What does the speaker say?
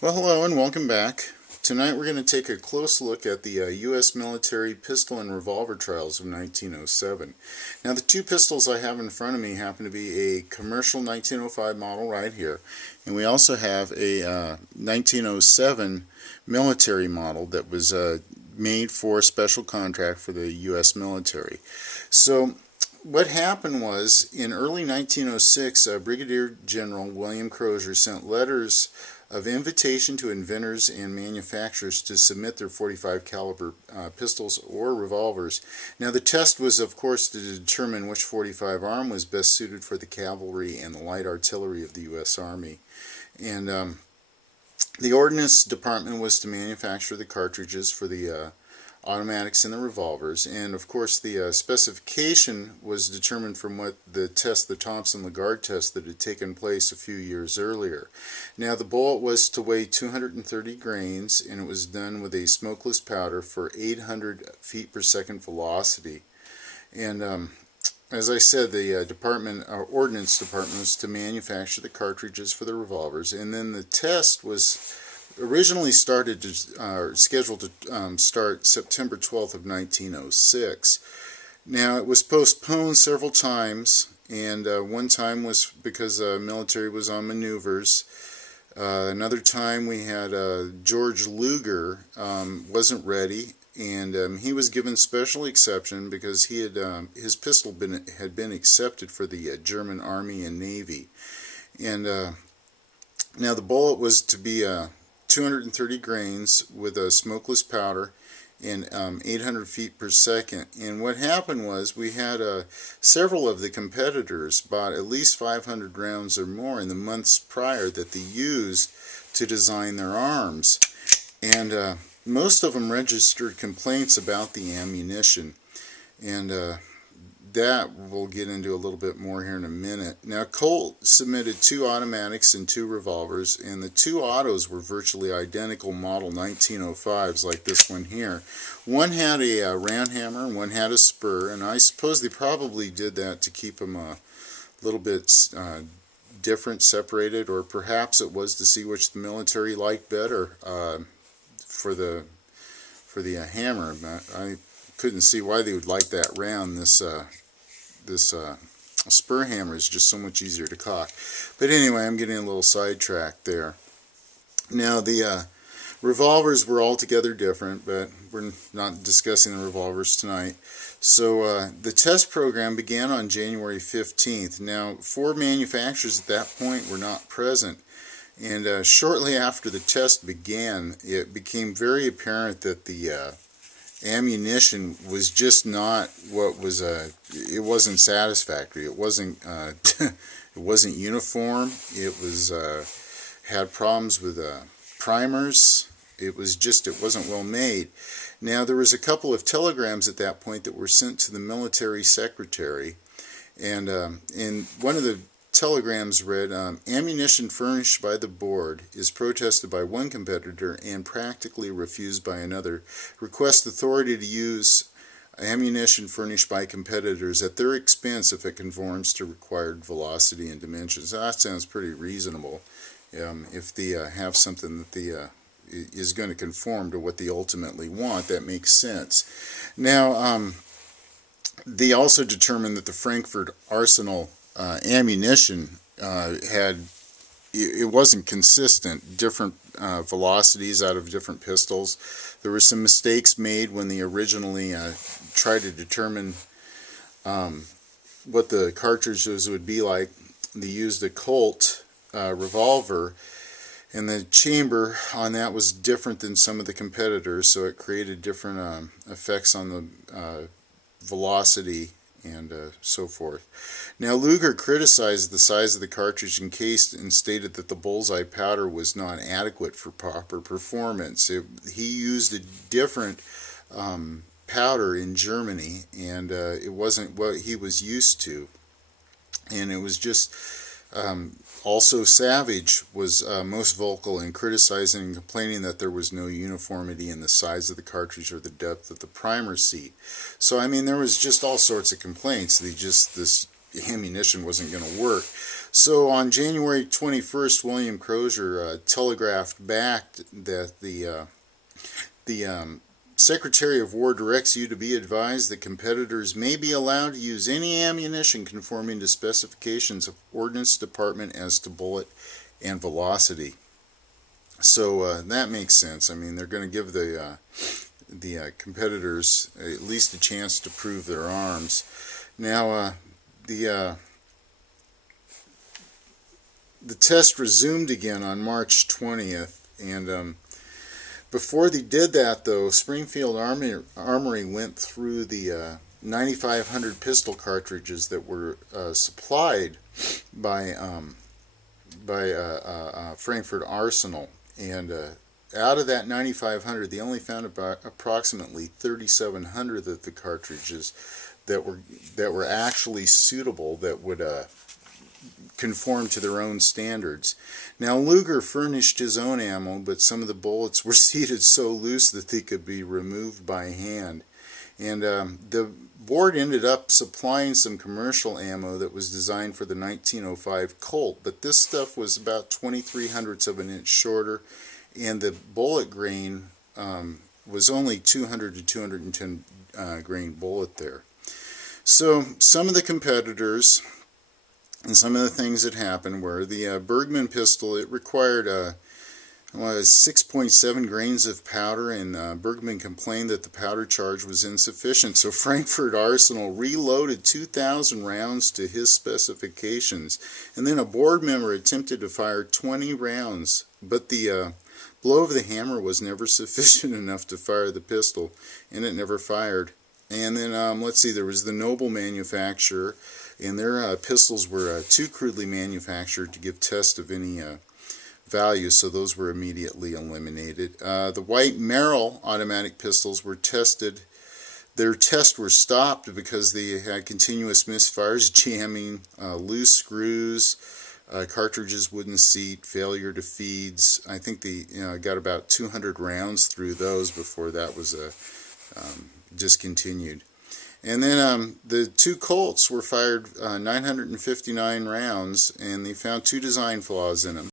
Well, hello and welcome back. Tonight we're going to take a close look at the U.S. military pistol and revolver trials of 1907. Now, the two pistols I have in front of me happen to be a commercial 1905 model right here, and we also have a 1907 military model that was made for a special contract for the U.S. military. So, what happened was, in early 1906, Brigadier General William Crozier sent letters of invitation to inventors and manufacturers to submit their .45 caliber pistols or revolvers. Now, the test was, of course, to determine which .45 arm was best suited for the cavalry and the light artillery of the U.S. Army. And the Ordnance Department was to manufacture the cartridges for the automatics and the revolvers, and of course the specification was determined from what the Thompson-Lagarde test that had taken place a few years earlier. Now, the bullet was to weigh 230 grains, and it was done with a smokeless powder for 800 feet per second velocity. And as I said, the Ordnance Department was to manufacture the cartridges for the revolvers, and then the test was originally scheduled to start September 12th of 1906. Now, it was postponed several times, and one time was because the military was on maneuvers. Another time we had George Luger wasn't ready, and he was given special exception because he had his pistol had been accepted for the German Army and Navy. And now the bullet was to be 230 grains with a smokeless powder and 800 feet per second. And what happened was we had several of the competitors bought at least 500 rounds or more in the months prior that they used to design their arms. And most of them registered complaints about the ammunition. And that we'll get into a little bit more here in a minute. Now, Colt submitted 2 automatics and 2 revolvers, and the 2 autos were virtually identical model 1905s like this one here. One had a round hammer and one had a spur, and I suppose they probably did that to keep them a little bit different, separated, or perhaps it was to see which the military liked better for the hammer. I couldn't see why they would like that round. This spur hammer is just so much easier to cock. But anyway, I'm getting a little sidetracked there. Now, the revolvers were altogether different, but we're not discussing the revolvers tonight. So the test program began on January 15th. Now, 4 manufacturers at that point were not present. And shortly after the test began, it became very apparent that the ammunition was just not what was it wasn't satisfactory. It wasn't it wasn't uniform. It was had problems with primers. It wasn't well made. Now, there was a couple of telegrams at that point that were sent to the military secretary, and in one of the telegrams read, ammunition furnished by the board is protested by one competitor and practically refused by another. Request authority to use ammunition furnished by competitors at their expense if it conforms to required velocity and dimensions. Now, that sounds pretty reasonable. If they have something that is going to conform to what they ultimately want, that makes sense. Now, they also determined that the Frankfurt Arsenal ammunition it wasn't consistent, different velocities out of different pistols. There were some mistakes made when they originally tried to determine what the cartridges would be like. They used a Colt revolver, and the chamber on that was different than some of the competitors, so it created different effects on the velocity and so forth. Now, Luger criticized the size of the cartridge encased and stated that the bullseye powder was not adequate for proper performance. He used a different powder in Germany, and it wasn't what he was used to. And it was just also Savage was most vocal in criticizing and complaining that there was no uniformity in the size of the cartridge or the depth of the primer seat. So, I mean, there was just all sorts of complaints. This ammunition wasn't going to work. So on January 21st, William Crozier telegraphed back that the Secretary of War directs you to be advised that competitors may be allowed to use any ammunition conforming to specifications of Ordnance Department as to bullet and velocity. So that makes sense. I mean, they're going to give the competitors at least a chance to prove their arms. Now, the test resumed again on March 20th, and before they did that, though, Springfield Armory went through the 9,500 pistol cartridges that were supplied by Frankfurt Arsenal, and out of that 9,500, they only found about approximately 3,700 of the cartridges that were actually suitable, that would conform to their own standards. Now, Luger furnished his own ammo, but some of the bullets were seated so loose that they could be removed by hand. And the board ended up supplying some commercial ammo that was designed for the 1905 Colt, but this stuff was about 0.23 of an inch shorter, and the bullet grain was only 200 to 210 grain bullet there. So some of the competitors and some of the things that happened were the Bergmann pistol. It required 6.7 grains of powder, and Bergmann complained that the powder charge was insufficient. So Frankfurt Arsenal reloaded 2,000 rounds to his specifications, and then a board member attempted to fire 20 rounds, but the blow of the hammer was never sufficient enough to fire the pistol, and it never fired. And then let's see, there was the Noble manufacturer, and their pistols were too crudely manufactured to give test of any value, so those were immediately eliminated. The White Merrill automatic pistols were tested. Their tests were stopped because they had continuous misfires, jamming, loose screws, cartridges wouldn't seat, failure to feeds. I think they got about 200 rounds through those before that was discontinued. And then the two Colts were fired 959 rounds, and they found two design flaws in them.